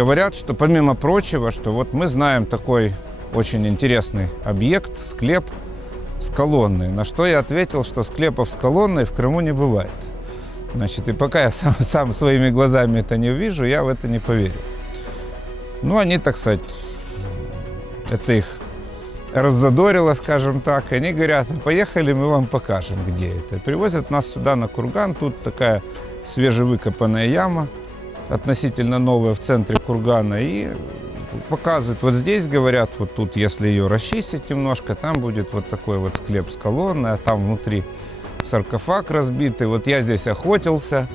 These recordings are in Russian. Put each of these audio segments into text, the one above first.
говорят, что помимо прочего, что вот мы знаем такой очень интересный объект, склеп с колонной. На что я ответил, что склепов с колонной в Крыму не бывает. Значит, и пока я сам своими глазами это не увижу, я в это не поверю. Ну, они, так сказать, это их раззадорило, скажем так. И они говорят, поехали, мы вам покажем, где это. И привозят нас сюда на курган. Тут такая свежевыкопанная яма, относительно новая в центре кургана. И показывают, вот здесь, говорят, вот тут, если ее расчистить немножко, там будет вот такой вот склеп с колонной, а там внутри саркофаг разбитый. Вот я здесь охотился,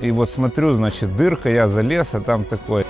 и вот смотрю, значит, дырка, я залез, а там такой...